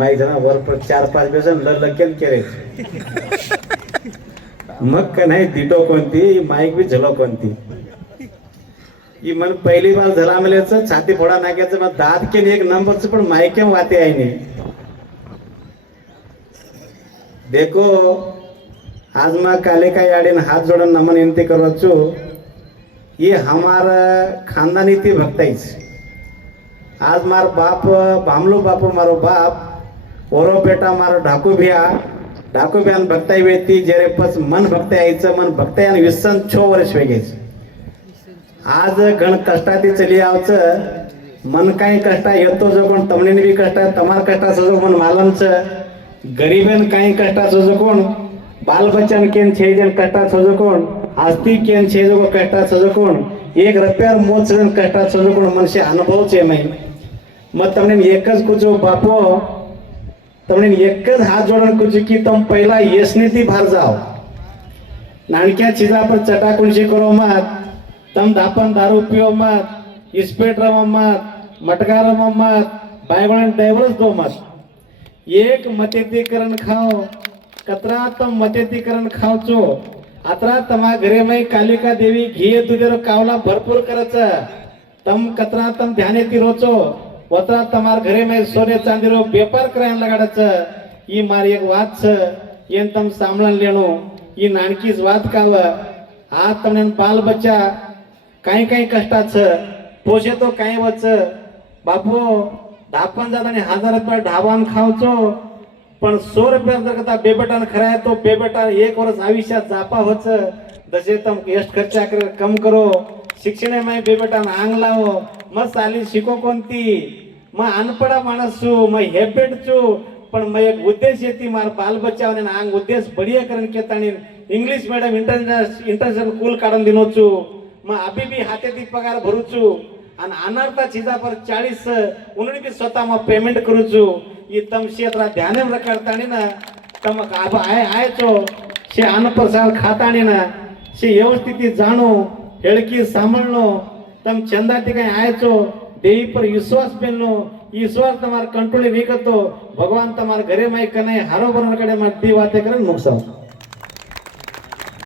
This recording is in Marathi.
माहिती ना वर 4-5 दिवस लकेल केले मग का नाही दिटो कोणती माईक बी झलो कोणती ही मन पहिली बार झला मिळायचं छाती फोडा नाक्याचं मग दात केली एक नंबरचं पण माईक वाते आहे नाही देखो आज मैं काले का याडे हाथ जोड़न नमन विनती करो छु ये हमारा खानदानी थी भक्ताइस आज मार बाप भामलो बापू मारो बाप ओरो बेटा मारो ढाकू भ्यान भक्ताई वेती जरे पस मन भक्ता यायचं मन भक्तायान 26 वर्ष वेगेच आज गण कष्टाती चली आवचं मन काही कष्टा येतो जो कोण तमनेने बी कष्ट तमार कष्टाचं जो कोण मालमचं गरीबन काही कष्टाचं जो कोण बाल बच्चन केन छे जन कष्टाचं जो कोण आस्ती केन छे जो कष्टाचं जो कोण एक रुपयार मोच जन कष्टाचं जो कोण मनसे अनुभव छे मै मग तमने एकच कुछ बापो तमने एकच हाथ जोड़न कुछ की तुम पहला यसनीति भर जाओ नानक्या चीजा पर चटाकुंशी करो मत तम दापन दारू पियो मत इस्पेट रमो मत मटका रमो मत बायबल डाइवर्स दो मत एक मतेतीकरण खाओ कतरा तम मतेतीकरण खाओ चो अतरा तमा घरे में कालिका देवी घी तुझे कावला भरपूर करच तम कतरा तम ध्याने ती रोचो वतरा तमार घरे में सोने चांदी रो व्यापार करायला लगाडच ई मारी एक वात छ येन तम सामळन लेणो ई नानकीच वात काव आज तमने बाल बच्चा काही काही कष्टाच पोषे तो काही वच बापू धापन जाताने 1000 रुपये ढाबान खावचो पण 100 रुपये जर कथा बेबेटान खराय तो बेबेटा 1 वर्ष आयुष्यात जापा होच जसे तम यश खर्चा कर कम करो शिक्षण में बेबेटान आंग लावो मग साली शिको कोणती मग अनपडा माणस छु मग हेपेट छु पण मग एक उद्देश येती मार बाल बच्चावने आंग उद्देश बढ़िया करण केतानी इंग्लिश मीडियम इंटरनेशनल स्कूल काढून दिनो छु मग अभी भी हाते ती पगार भरू छु आणि अनर्था चीजा पर 40 उन्होंने भी स्वतः मग पेमेंट करू छु ये तम क्षेत्र ध्यान में करतानी ना तम आय छो शे अन्न प्रसाद खातानी ना शे व्यवस्थित जाणो हेळकी सांभळनो तम चंदा ती काही आयचो देवी पर विश्वास पेनो विश्वास तमार कंट्रोल विकतो भगवान तमार घरे माई कने हारो बरन कडे माती वाते करन मुक्साव